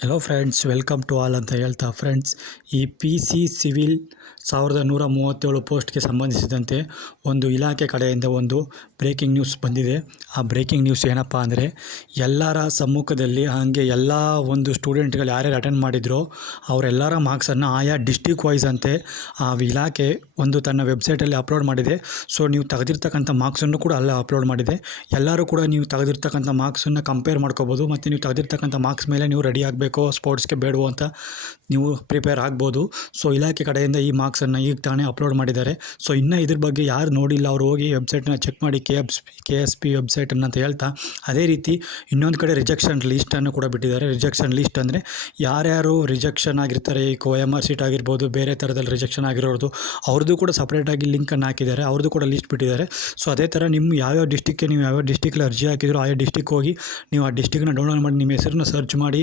Hello friends welcome to all ಅಂತ ಹೇಳ್ತಾ friends ಈ ಪಿ ಸಿ ಸಿವಿಲ್ ಸಾವಿರದ ನೂರ ಮೂವತ್ತೇಳು ಪೋಸ್ಟ್ಗೆ ಸಂಬಂಧಿಸಿದಂತೆ ಒಂದು ಇಲಾಖೆ ಕಡೆಯಿಂದ ಒಂದು ಬ್ರೇಕಿಂಗ್ ನ್ಯೂಸ್ ಬಂದಿದೆ. ಆ ಬ್ರೇಕಿಂಗ್ ನ್ಯೂಸ್ ಏನಪ್ಪ ಅಂದರೆ, ಎಲ್ಲರ ಸಮ್ಮುಖದಲ್ಲಿ ಹಾಗೆ ಎಲ್ಲ ಒಂದು ಸ್ಟೂಡೆಂಟ್ಗಳು ಯಾರ್ಯಾರು ಅಟೆಂಡ್ ಮಾಡಿದ್ರೋ ಅವರೆಲ್ಲರ ಮಾರ್ಕ್ಸನ್ನು ಆಯಾ ಡಿಸ್ಟಿಕ್ ವೈಸ್ ಅಂತೆ ಆ ಇಲಾಖೆ ಒಂದು ತನ್ನ ವೆಬ್ಸೈಟಲ್ಲಿ ಅಪ್ಲೋಡ್ ಮಾಡಿದೆ. ಸೊ ನೀವು ತೆಗೆದಿರ್ತಕ್ಕಂಥ ಮಾರ್ಕ್ಸನ್ನು ಕೂಡ ಅಲ್ಲ ಅಪ್ಲೋಡ್ ಮಾಡಿದೆ. ಎಲ್ಲರೂ ಕೂಡ ನೀವು ತೆಗೆದಿರ್ತಕ್ಕಂಥ ಮಾರ್ಕ್ಸನ್ನು ಕಂಪೇರ್ ಮಾಡ್ಕೋಬೋದು, ಮತ್ತು ನೀವು ತೆಗೆದಿರ್ತಕ್ಕಂಥ ಮಾರ್ಕ್ಸ್ ಮೇಲೆ ನೀವು ರೆಡಿ ಆಗಬೇಕು. ಸ್ಪೋರ್ಟ್ಸ್ಗೆ ಬೇಡವೋ ಅಂತ ನೀವು ಪ್ರಿಪೇರ್ ಆಗ್ಬೋದು. ಸೊ ಇಲಾಖೆ ಕಡೆಯಿಂದ ಈ ಮಾರ್ಕ್ಸನ್ನು ಈಗ ತಾನೇ ಅಪ್ಲೋಡ್ ಮಾಡಿದ್ದಾರೆ. ಸೊ ಇನ್ನೂ ಇದ್ರ ಬಗ್ಗೆ ಯಾರು ನೋಡಿಲ್ಲ, ಅವ್ರು ಹೋಗಿ ವೆಬ್ಸೈಟ್ನ ಚೆಕ್ ಮಾಡಿ K F K S P ವೆಬ್ಸೈಟನ್ನು ಅಂತ ಹೇಳ್ತಾ, ಅದೇ ರೀತಿ ಇನ್ನೊಂದು ಕಡೆ ರಿಜೆಕ್ಷನ್ ಲೀಸ್ಟನ್ನು ಕೂಡ ಬಿಟ್ಟಿದ್ದಾರೆ. ರಿಜೆಕ್ಷನ್ ಲಿಸ್ಟ್ ಅಂದರೆ ಯಾರ್ಯಾರು ರಿಜೆಕ್ಷನ್ ಆಗಿರ್ತಾರೆ, ಈ ಕೋ ಎಂ ಆರ್ ಸೀಟ್ ಆಗಿರ್ಬೋದು, ಬೇರೆ ಥರದಲ್ಲಿ ರಿಜೆಕ್ಷನ್ ಆಗಿರೋದು ಅವ್ರದ್ದು ಕೂಡ ಸಪ್ರೇಟಾಗಿ ಲಿಂಕನ್ನು ಹಾಕಿದ್ದಾರೆ ಅವ್ರದ್ದು ಕೂಡ ಲಿಸ್ಟ್ ಬಿಟ್ಟಿದ್ದಾರೆ. ಸೊ ಅದೇ ಥರ ನಿಮ್ಮ ಯಾವ್ಯಾವ ಡಿಸ್ಟಿಕ್ಗೆ ನೀವು ಯಾವ್ಯಾವ ಡಿಸ್ಟಿಕ್ಲಿ ಅರ್ಜಿ ಹಾಕಿದ್ರು ಆಯಾ ಡಿಸ್ಟಿಕ್ ಹೋಗಿ ನೀವು ಆ ಡಿಸ್ಟಿಕ್ನ ಡೌನ್ಲೋಡ್ ಮಾಡಿ, ನಿಮ್ಮ ಹೆಸರನ್ನ ಸರ್ಚ್ ಮಾಡಿ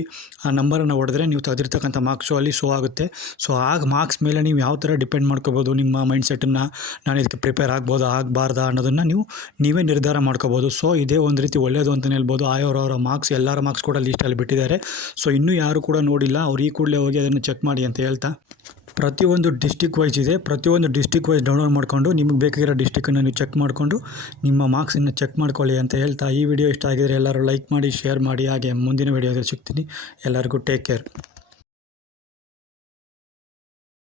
ನಂಬರನ್ನು ಹೊಡೆದ್ರೆ ನೀವು ತೆಗೆದಿರ್ತಕ್ಕಂಥ ಮಾರ್ಕ್ಸು ಅಲ್ಲಿ ಶೋ ಆಗುತ್ತೆ. ಸೊ ಆಗ ಮಾರ್ಕ್ಸ್ ಮೇಲೆ ನೀವು ಯಾವ ಥರ ಡಿಪೆಂಡ್ ಮಾಡ್ಕೋಬೋದು, ನಿಮ್ಮ ಮೈಂಡ್ಸೆಟ್ಟನ್ನು ನಾನು ಇದಕ್ಕೆ ಪ್ರಿಪೇರ್ ಆಗ್ಬೋದಾ, ಆಗಬಾರ್ದಾ ಅನ್ನೋದನ್ನು ನೀವು, ನೀವೇ ನಿರ್ಧಾರ ಮಾಡ್ಕೋಬೋದು. ಸೊ ಇದೇ ಒಂದು ರೀತಿ ಒಳ್ಳೆಯದು ಅಂತಲೇ ಹೇಳ್ಬೋದು. ಆಯೋರವರ ಮಾರ್ಕ್ಸ್ ಎಲ್ಲರ ಮಾರ್ಕ್ಸ್ ಕೂಡ ಲೀಸ್ಟಲ್ಲಿ ಬಿಟ್ಟಿದ್ದಾರೆ. ಸೊ ಇನ್ನೂ ಯಾರು ಕೂಡ ನೋಡಿಲ್ಲ, ಅವ್ರು ಈ ಕೂಡಲೇ ಹೋಗಿ ಅದನ್ನು ಚೆಕ್ ಮಾಡಿ ಅಂತ ಹೇಳ್ತಾ. ಪ್ರತಿಯೊಂದು ಡಿಸ್ಟಿಕ್ ವೈಸ್ ಇದೆ. ಪ್ರತಿಯೊಂದು ಡಿಸ್ಟಿಕ್ ವೈಸ್ ಡೌನ್ಲೋಡ್ ಮಾಡಿಕೊಂಡು ನಿಮಗೆ ಬೇಕಾಗಿರೋ ಡಿಸ್ಟಿಕ್ಕನ್ನು ನೀವು ಚೆಕ್ ಮಾಡಿಕೊಂಡು ನಿಮ್ಮ ಮಾರ್ಕ್ಸನ್ನು ಚೆಕ್ ಮಾಡ್ಕೊಳ್ಳಿ ಅಂತ ಹೇಳ್ತಾ ಈ ವಿಡಿಯೋ ಇಷ್ಟ ಆಗಿದರೆ ಎಲ್ಲರೂ ಲೈಕ್ ಮಾಡಿ ಶೇರ್ ಮಾಡಿ. ಹಾಗೆ ಮುಂದಿನ ವಿಡಿಯೋದಲ್ಲಿ ಸಿಗ್ತೀನಿ. ಎಲ್ಲರಿಗೂ ಟೇಕ್ ಕೇರ್